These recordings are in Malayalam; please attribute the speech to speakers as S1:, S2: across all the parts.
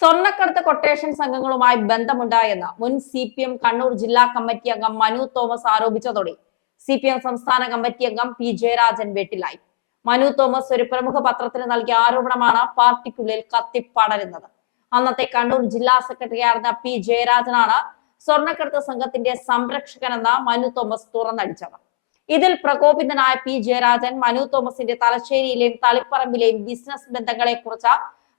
S1: സ്വർണക്കടത്ത് കൊട്ടേഷൻ സംഘങ്ങളുമായി ബന്ധമുണ്ടായെന്ന് മുൻ സി പി എം കണ്ണൂർ ജില്ലാ കമ്മിറ്റി അംഗം മനു തോമസ് ആരോപിച്ചതോടെ സി പി എം സംസ്ഥാന കമ്മിറ്റി അംഗം പി ജയരാജൻ വെട്ടിലായി. മനു തോമസ് ഒരു പ്രമുഖ പത്രത്തിന് നൽകിയ ആരോപണമാണ് പാർട്ടിക്കുള്ളിൽ കത്തിപ്പടരുന്നത്. അന്നത്തെ കണ്ണൂർ ജില്ലാ സെക്രട്ടറിയായിരുന്ന പി ജയരാജനാണ് സ്വർണക്കടത്ത് സംഘത്തിന്റെ സംരക്ഷകനെന്ന് മനു തോമസ് തുറന്നടിച്ചത്. ഇതിൽ പ്രകോപിതനായ പി ജയരാജൻ മനു തോമസിന്റെ തലശ്ശേരിയിലെയും തളിപ്പറമ്പിലെയും ബിസിനസ് ബന്ധങ്ങളെ കുറിച്ച്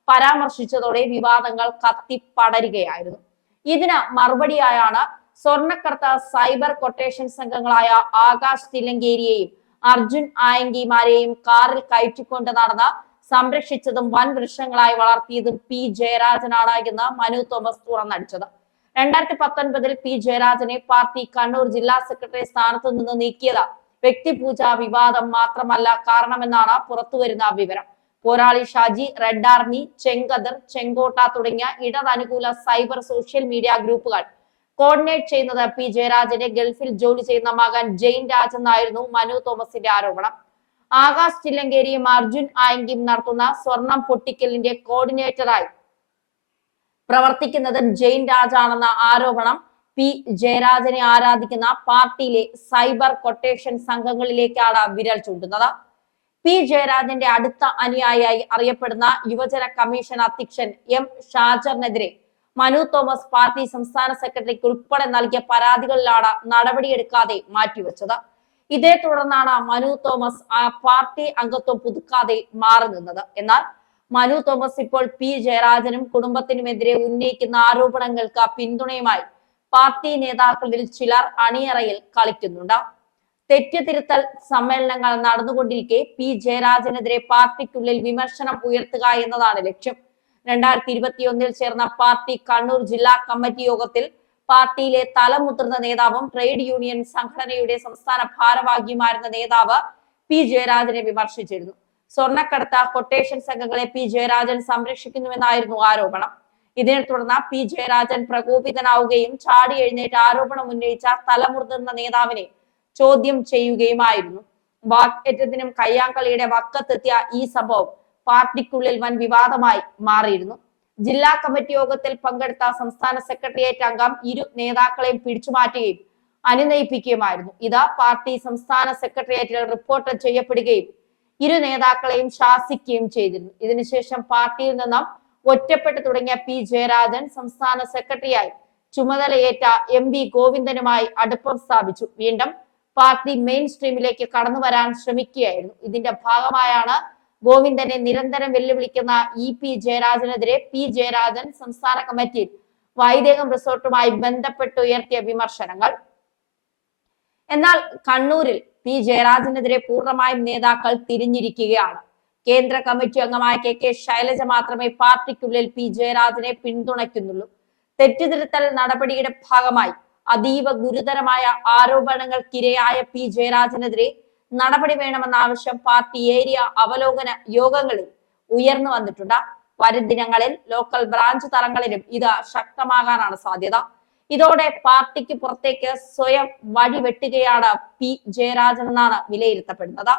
S1: പരാമർശിച്ചതോടെ വിവാദങ്ങൾ കത്തിപ്പടരുകയായിരുന്നു. ഇതിന് മറുപടിയായാണ് സ്വർണക്കടത്ത് സൈബർ കൊട്ടേഷൻ സംഘങ്ങളായ ആകാശ് തിലങ്കേരിയെയും അർജുൻ ആയങ്കിമാരെയും കാറിൽ കയറ്റിക്കൊണ്ട് നടന്ന സംരക്ഷിച്ചതും വൻ വൃക്ഷങ്ങളായി വളർത്തിയതും പി ജയരാജനാണ് എന്ന് മനു തോമസ് തുറന്നടിച്ചത്. രണ്ടായിരത്തി പത്തൊൻപതിൽ പി ജയരാജനെ പാർട്ടി കണ്ണൂർ ജില്ലാ സെക്രട്ടറി സ്ഥാനത്തു നിന്ന് നീക്കിയത് വ്യക്തിപൂജ വിവാദം മാത്രമല്ല കാരണമെന്നാണ് പുറത്തുവരുന്ന വിവരം. പോരാളി ഷാജി റെഡ് ആർമി ചെങ്കദർ ചെങ്കോട്ട തുടങ്ങിയ ഇടതനുകൂല സൈബർ സോഷ്യൽ മീഡിയ ഗ്രൂപ്പുകൾ. കോർഡിനേറ്റ് ചെയ്യുന്നത് പി ജയരാജന്റെ ഗൾഫിൽ ജോലി ചെയ്യുന്ന മകൻ ജെയിൻ രാജ് എന്നായിരുന്നു മനു തോമസിന്റെ ആരോപണം. ആകാശ് ചില്ലങ്കേരിയും അർജുൻ ആയങ്കിയും നടത്തുന്ന സ്വർണം പൊട്ടിക്കലിന്റെ കോർഡിനേറ്ററായി പ്രവർത്തിക്കുന്നത് ജെയിൻ രാജാണെന്ന ആരോപണം പി ജയരാജനെ ആരാധിക്കുന്ന പാർട്ടിയിലെ സൈബർ കൊട്ടേഷൻ സംഘങ്ങളിലേക്കാണ് വിരൽ ചൂണ്ടുന്നത്. പി ജയരാജന്റെ അടുത്ത അനുയായിയായി അറിയപ്പെടുന്ന യുവജന കമ്മീഷൻ അധ്യക്ഷൻ എം ഷാജറിനെതിരെ മനു തോമസ് പാർട്ടി സംസ്ഥാന സെക്രട്ടറിക്ക് ഉൾപ്പെടെ നൽകിയ പരാതികളിലാണ് നടപടിയെടുക്കാതെ മാറ്റിവെച്ചത്. ഇതേ തുടർന്നാണ് മനു തോമസ് ആ പാർട്ടി അംഗത്വം പുതുക്കാതെ മാറി നിന്നത്. എന്നാൽ മനു തോമസ് ഇപ്പോൾ പി ജയരാജനും കുടുംബത്തിനുമെതിരെ ഉന്നയിക്കുന്ന ആരോപണങ്ങൾക്ക് പിന്തുണയുമായി പാർട്ടി നേതാക്കളിൽ ചിലർ അണിയറയിൽ കളിക്കുന്നുണ്ട്. തെറ്റുതിരുത്തൽ സമ്മേളനങ്ങൾ നടന്നുകൊണ്ടിരിക്കെ. പി. ജയരാജനെതിരെ പാർട്ടിക്കുള്ളിൽ വിമർശനം ഉയർത്തുക എന്നതാണ് ലക്ഷ്യം. രണ്ടായിരത്തി ഇരുപത്തിയൊന്നിൽ ചേർന്ന പാർട്ടി കണ്ണൂർ ജില്ലാ കമ്മിറ്റി യോഗത്തിൽ പാർട്ടിയിലെ തലമുതിർന്ന നേതാവും ട്രേഡ് യൂണിയൻ സംഘടനയുടെ സംസ്ഥാന ഭാരവാഹിയുമായിരുന്ന നേതാവ് പി. ജയരാജനെ വിമർശിച്ചിരുന്നു. സ്വർണക്കടത്ത കൊട്ടേഷൻ സംഘങ്ങളെ പി. ജയരാജൻ സംരക്ഷിക്കുന്നുവെന്നായിരുന്നു ആരോപണം. ഇതിനെ തുടർന്ന് പി. ജയരാജൻ പ്രകോപിതനാവുകയും ചാടി എഴുന്നേറ്റ് ആരോപണം ഉന്നയിച്ച തലമുതിർന്ന നേതാവിനെ ചോദ്യം ചെയ്യുകയുമായിരുന്നു. വാക്കേറ്റത്തിനും കയ്യാങ്കളിയുടെ വക്കത്തെത്തിയ ഈ സംഭവം പാർട്ടിക്കുള്ളിൽ വൻ വിവാദമായി മാറിയിരുന്നു. ജില്ലാ കമ്മിറ്റി യോഗത്തിൽ പങ്കെടുത്ത സംസ്ഥാന സെക്രട്ടേറിയറ്റ് അംഗം ഇരു നേതാക്കളെയും പിടിച്ചുമാറ്റുകയും അനുനയിപ്പിക്കുകയുമായിരുന്നു. ഇത് പാർട്ടി സംസ്ഥാന സെക്രട്ടേറിയറ്റിൽ റിപ്പോർട്ട് ചെയ്യപ്പെടുകയും ഇരു നേതാക്കളെയും ശാസിക്കുകയും ചെയ്തിരുന്നു. ഇതിനുശേഷം പാർട്ടിയിൽ നിന്നും ഒറ്റപ്പെട്ടു തുടങ്ങിയ പി ജയരാജൻ സംസ്ഥാന സെക്രട്ടറിയായി ചുമതലയേറ്റ എം വി ഗോവിന്ദനുമായി അടുപ്പം സ്ഥാപിച്ചു. വീണ്ടും പാർട്ടി മെയിൻ സ്ട്രീമിലേക്ക് കടന്നു വരാൻ ശ്രമിക്കുകയായിരുന്നു. ഇതിന്റെ ഭാഗമായാണ് ഗോവിന്ദനെ നിരന്തരം വെല്ലുവിളിക്കുന്ന ഇ പി ജയരാജനെതിരെ പി ജയരാജൻ സംസ്ഥാന കമ്മിറ്റിയിൽ വൈദേകം റിസോർട്ടുമായി ബന്ധപ്പെട്ട് ഉയർത്തിയ വിമർശനങ്ങൾ. എന്നാൽ കണ്ണൂരിൽ പി ജയരാജനെതിരെ പൂർണമായും നേതാക്കൾ തിരിഞ്ഞിരിക്കുകയാണ്. കേന്ദ്ര കമ്മിറ്റി അംഗമായ കെ കെ ശൈലജ മാത്രമേ പാർട്ടിക്കുള്ളിൽ പി ജയരാജനെ പിന്തുണയ്ക്കുന്നുള്ളൂ. തെറ്റുതിരുത്തൽ നടപടിയുടെ ഭാഗമായി അതീവ ഗുരുതരമായ ആരോപണങ്ങൾക്കിരയായ പി. ജയരാജനെതിരെ നടപടി വേണമെന്ന ആവശ്യം പാർട്ടി ഏരിയ അവലോകന യോഗങ്ങളിൽ ഉയർന്നു വന്നിട്ടുണ്ട്. വരും ദിനങ്ങളിൽ ലോക്കൽ ബ്രാഞ്ച് തലങ്ങളിലും ഇത് ശക്തമാകാനാണ് സാധ്യത. ഇതോടെ പാർട്ടിക്ക് പുറത്തേക്ക് സ്വയം വഴി വെട്ടുകയാണ് പി. ജയരാജൻ എന്നാണ് വിലയിരുത്തപ്പെടുന്നത്.